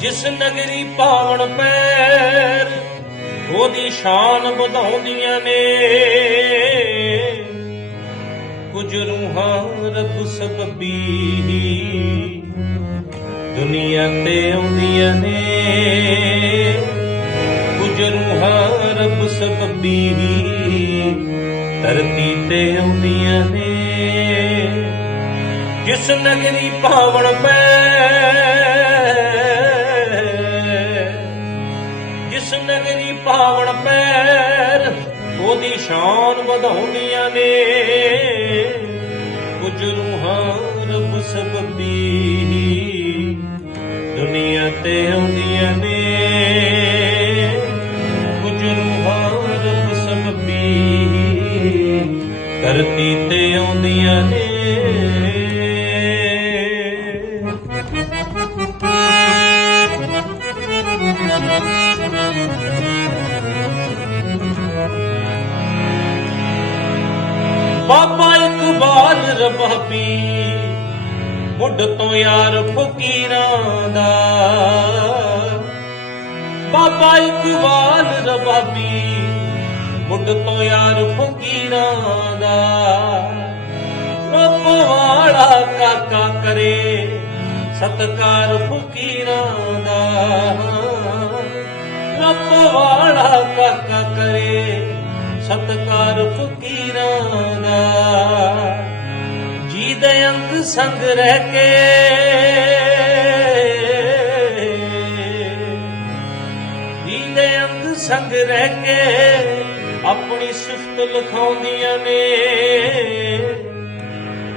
ਜਿਸ ਨਗਰੀ ਪਾਵਣ ਪੈਰ ਉਹਦੀ ਸ਼ਾਨ ਵਧਾਉਂਦੀਆਂ ਨੇ। ਕੁਝ ਰੂਹਾਂ ਰੱਬ ਸਬਬੀ ਦੁਨੀਆ ਤੇ ਆਉਂਦੀਆਂ ਨੇ। ਕੁਝ ਰੂਹਾਂ ਰੱਬ ਸਬਬੀ ਧਰਤੀ ਤੇ ਆਉਂਦੀਆਂ ਨੇ। ਜਿਸ ਨਗਰੀ ਪਾਵਣ ਪੈ ਨਗਰੀ ਪਾਵਨ ਪੈਰ, ਉਹਦੀ ਸ਼ਾਨ ਵਧਾਉਂਦੀਆਂ ਨੇ। ਕੁਝ ਰੂਹਾਂ ਰੱਬ ਸਬਬੀ ਦੁਨੀਆ ਤੇ ਆਉਂਦੀਆਂ ਨੇ। ਕੁਝ ਰੂਹਾਂ ਰੱਬ ਸਬਬੀ ਧਰਤੀ ਤੇ ਆਉਂਦੀਆਂ ਨੇ। ਬਾਬਾ ਇਕਬਾਲ ਰਬਾਬੀ ਮੁੱਢ ਤੋਂ ਯਾਰ ਫਕੀਰਾਂ ਦਾ। ਬਾਬਾ ਇਕਬਾਲ ਰਬਾਬੀ ਮੁੱਢ ਤੋਂ ਯਾਰ ਫਕੀਰਾਂ ਦਾ। ਰੱਬ ਵਾਲਾ ਕਾਕਾ ਕਰੇ, ਸਤਕਾਰ ਫਕੀਰਾਂ ਦਾ। ਰੱਬ ਵਾਲਾ ਕਾਕਾ ਕਰੇ ਸਤਕਾਰ ਫਕੀਰਾਂ ਦਾ। ਜੀ ਦੇ ਅੰਗ ਸੰਗ ਰਹਿ ਕੇ ਜੀ ਦੇ ਅੰਗ ਸੰਗ ਰਹਿ ਕੇ ਆਪਣੀ ਸਿਫਤ ਲਿਖਾਉਂਦੀਆਂ ਨੇ।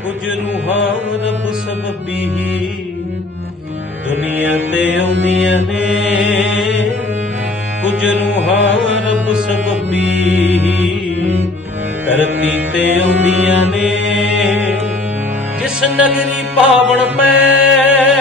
ਕੁਝ ਰੂਹਾਂ ਰੱਬ ਸਬਬੀ ਦੁਨੀਆ ਤੇ ਆਉਂਦੀਆਂ ਨੇ। ਕੁਝ ਰੂਹਾਂ ਰੱਬ ਸਬਬੀ ਧਰਤੀ ਤੇ ਆਉਂਦੀਆਂ ਨੇ। ਜਿਸ ਨਗਰੀ ਪਾਵਣ ਮੈਂ